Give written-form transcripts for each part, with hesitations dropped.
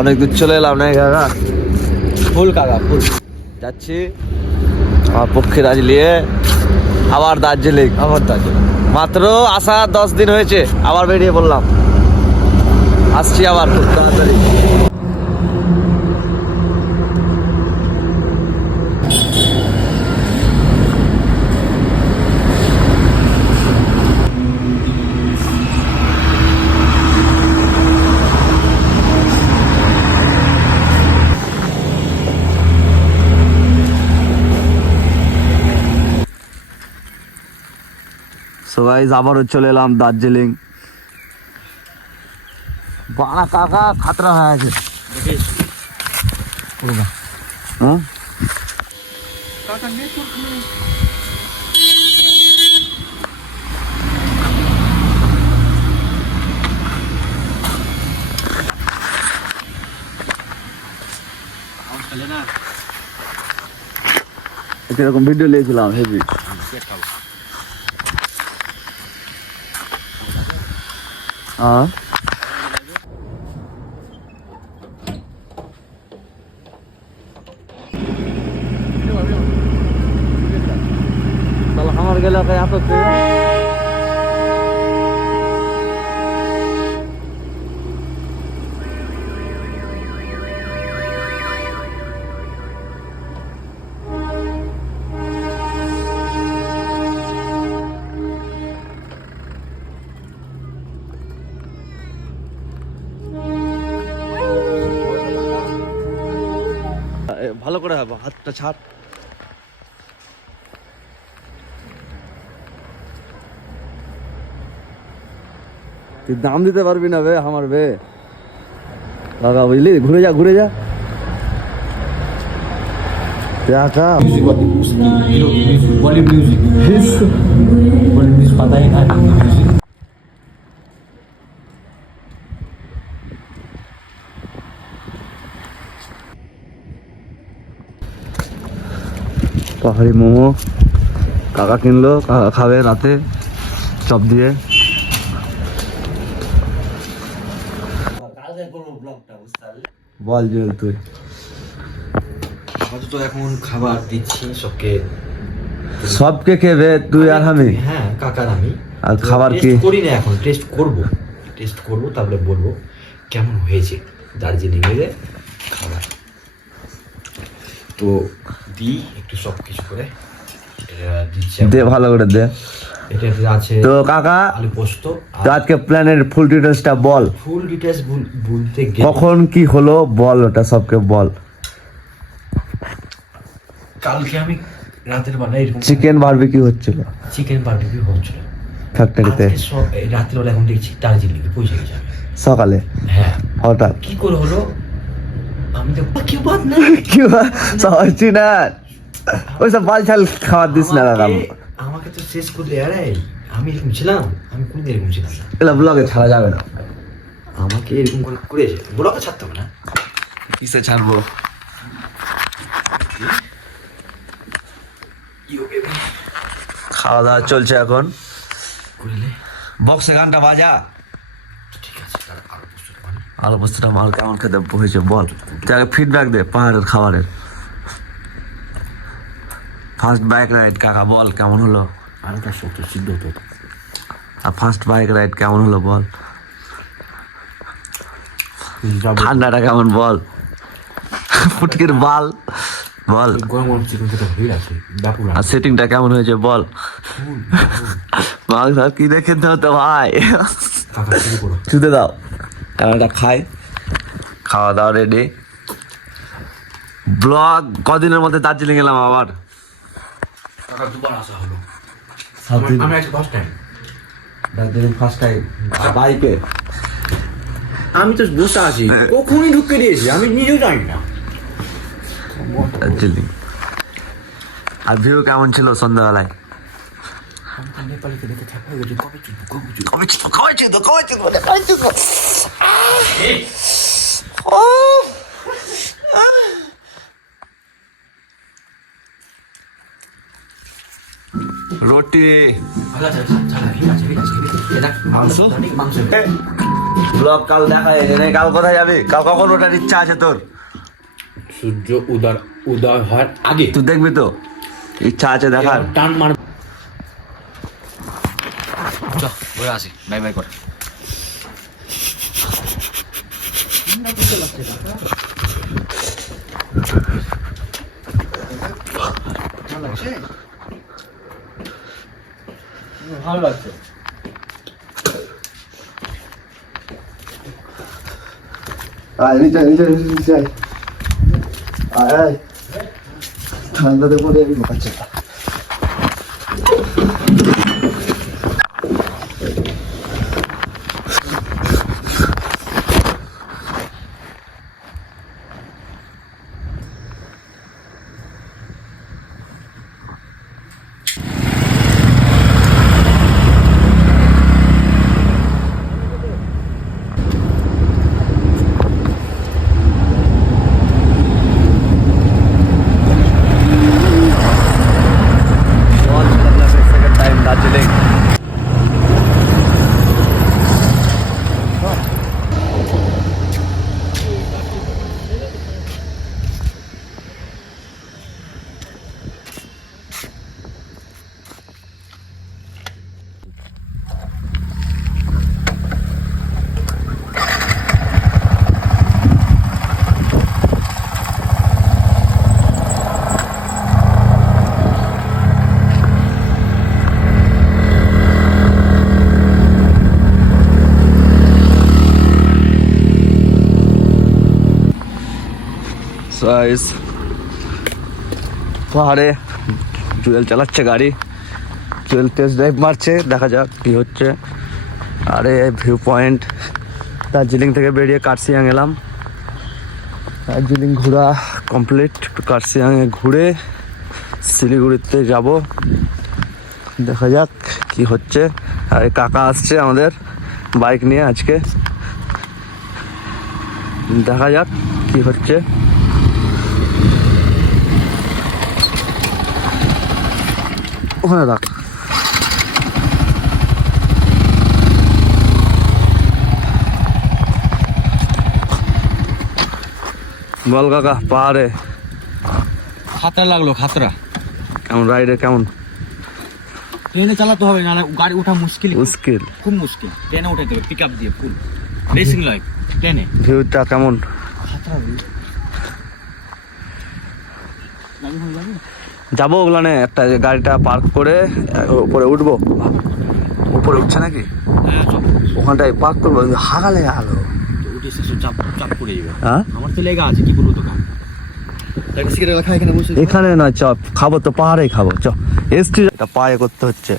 অনেক দূর চলে এলাম না কাকা, ফুল কাকা ফুল। যাচ্ছি আমার পক্ষে রাজ নিয়ে আবার দার্জিলিং। মাত্র আসা 10 দিন হয়েছে, আবার বেরিয়ে পড়লাম। আসছি আবার খুব তাড়াতাড়ি। সো গাইস আবারও চলে এলাম দার্জিলিং। বানা কাকা খাতরা হয়ে আছে। হ্যাঁ এরকম ভিডিও নিয়েছিলাম হেভি। হ্যাঁ আমার গেলে এত ভালো করে হবে, হাতটা ছাড়। তুই দাম দিতে পারবি না বে আমার বে কাকা, বুঝলি? ঘুরে যা ঘুরে যা কাকা। পাহাড়ি মোমো কাকা কিনলো, কাকা খাবে রাতে চপ দিয়ে। বল জল তুই। আপাতত এখন খাবার দিচ্ছি সবকে খেবে তুই আর আমি? হ্যাঁ কাকার আমি। আর খাবার কি করি না এখন, টেস্ট করব তারপরে বলবো কেমন হয়েছে দার্জিলিং এর খাবার। তো দিই একটু সব কিছু করে দিচ্ছি, দে ভালো করে দে। এটাতে আছে তো কাকা আলু পোস্ত। তো আজকে প্ল্যানের ফুল ডিটেলসটা বল। ফুল ডিটেলস বলতে গেলে কখন কি হলো বল, ওটা সবকে বল। কালকে আমি রাতের বেলা চিকেন বারবিকিউ হচ্ছিল, ফ্যাক্টরিতে। রাতের বেলা এখন দেখছি দার্জিলিং এ পৌঁছে গেছে। সকালে হ্যাঁ হঠাৎ কি করে হলো আমি তো কি বাদ না কি সবাই চিনা ওইসব বাল ছাল খাবার দিস না কাকা। আমাকে তো শেষ করে আরে আমি এরকম ছিলাম, আমি কোনদিন এরকম ছিলাম না। এগুলো ব্লগে ছাড়া যাবে না, আমাকে এরকম করে করেছে, ব্লগে ছাড়তে হবে না। কিসে ছাড়বো? খাওয়া দাওয়া চলছে এখন। বক্সে গানটা বাজা। ঠিক আছে আলু পোস্তটা মাল কেমন খেতে হয়েছে বল। তুই আগে ফিডব্যাক দে পাহাড়ের খাবারের। ফার্স্ট বাইক রাইড কাকা বল কেমন হলো? আলুটা শক্ত সিদ্ধ হতো। আর ফার্স্ট বাইক রাইড কেমন হলো বল। ঠান্ডাটা কেমন বল। ফুটকির বাল বল। গরম চিকেন খেতে ভালোই আছে। আর সেটিংটা কেমন হয়েছে বল। মাংস কি দেখে তো ভাই ছুতে দাও, ক্যামেরাটা খাই। খাওয়া দাওয়া রেডি। ব্লগ কদিনের মধ্যে দার্জিলিং এলাম আবার। দুবার আসা হলো। আমি আজকে first time Darjeeling, first time বাইকে। আমি তো বসে আছি, কখনই ঢুকে দিয়েছি আমি নিজেও জানি না। দার্জিলিং আর ভিউ কেমন ছিল সন্ধ্যাবেলায়? নেপালিকে দেখে থাকা হয়ে গেছে। কবে রুটি মাংস ব্লগ কাল দেখা যায় কাল কোথায় যাবি? কাল কখন ওঠার ইচ্ছা আছে তোর? সূর্য উদয় হওয়ার আগে। তুই দেখবি তো? ইচ্ছা আছে দেখার? টান মার। বলে আসি, বাই বাই করে। ভালো লাগছে। ঠান্ডাতে পরে আমি ঢোকাচ্ছি। দার্জিলিং পাহাড়ে জুয়েল চালাচ্ছে গাড়ি, জুয়েল টেস্ট ড্রাইভ মারছে, দেখা যাক কি হচ্ছে। আরে ভিউ পয়েন্ট দার্জিলিং থেকে বেরিয়ে কার্শিয়াং এলাম। দার্জিলিং ঘোরা কমপ্লিট, কার্শিয়াংয়ে ঘুরে শিলিগুড়িতে যাব, দেখা যাক কি হচ্ছে। আর কাকা আসছে আমাদের বাইক নিয়ে আজকে, দেখা যাক কি হচ্ছে। ওখানে রাখ। বল কাকা, পাহাড়ে খাতরা লাগলো, খাতরা। কেমন রাইডে? কেমন? ট্রেনে চালাতে হবে না, গাড়ি ওঠা মুশকিল, মুশকিল, খুব মুশকিল। ট্রেনে উঠাইতে হবে, পিক আপ দিয়ে ফুল রেসিং লাইক ট্রেনে। ভিউটা কেমন? খাতরা ভিউ। যাবো ওগুলানে, একটা গাড়িটা পার্ক করে উপরে উঠবো। উপরে উঠছে নাকি? হ্যাঁ, ওখানটায় পার্ক করবো, হাগালে আলো উঠে চাপ চাপ করে যাবে। হ্যাঁ, আমার তো লেগা আছে, কি বলবো তোকে। এখানে না, চপ খাবো তো পাহাড়ে খাবো। চ এসটি পায়ে করতে হচ্ছে।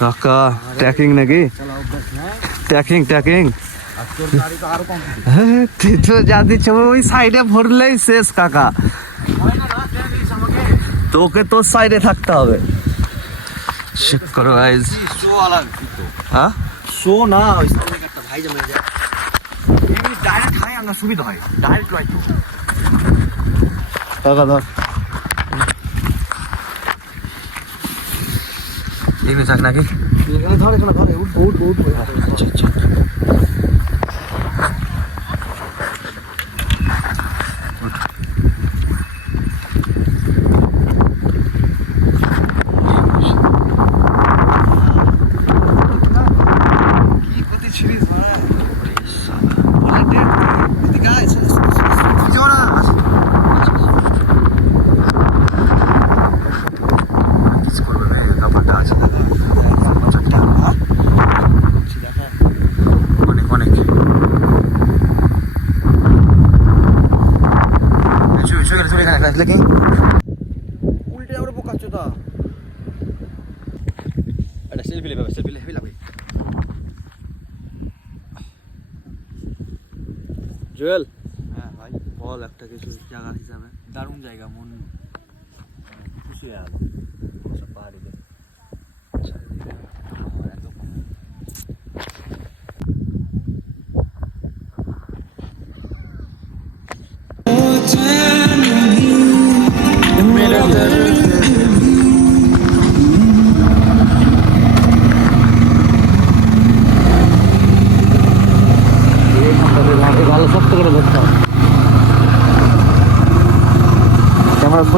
কাকা ট্রেকিং নাকি? ট্রেকিং ট্রেকিং তুই তো যা দিচ্ছ ওই সাইডে ভরলেই শেষ কাকা। তোকে তোর সাইডে থাকতে হবে। চেক করো গাইস। হ্যাঁ, শো না, ওই সামনে একটা ভাই জমে যায়। এই ডাইরেক্ট খাই আমরা, সুবিধা হয় ডাইরেক্ট রাইট। কাকা ধর এগুলো থাক নাকি? এখানে ধর, এখানে ধর, উঠবো উঠবো উঠবো। আচ্ছা আচ্ছা। উল্টে আমরা বোকাচ্ছ তা। একটা সেলফি নেবে, সেলফি নেবে লাগবে। জুয়েল, হ্যাঁ ভাই বল একটা কিছু জায়গা হিসাবে। দারুণ জায়গা, মন খুশি হয়ে গেল। সব পাহাড়ি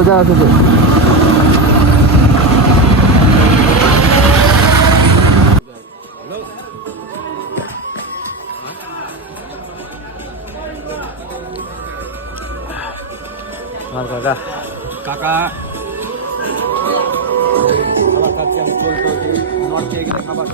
মজা আছে তো। আমার কাকা কাকা খাবার খাচ্ছি, আমি চলতে নট খেয়ে গেলে খাবার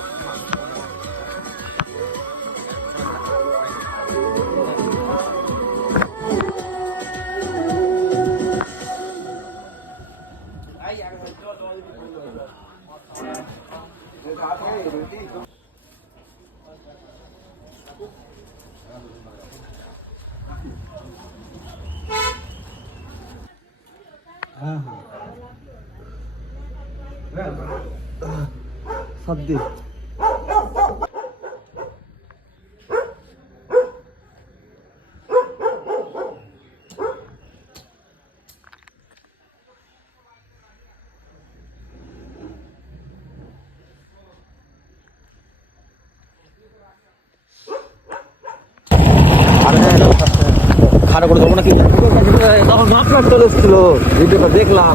সর্দি। খারাপ করে দেবো নাকি? তখন মাপলার চলে এসেছিল, ভিডিওটা দেখলাম।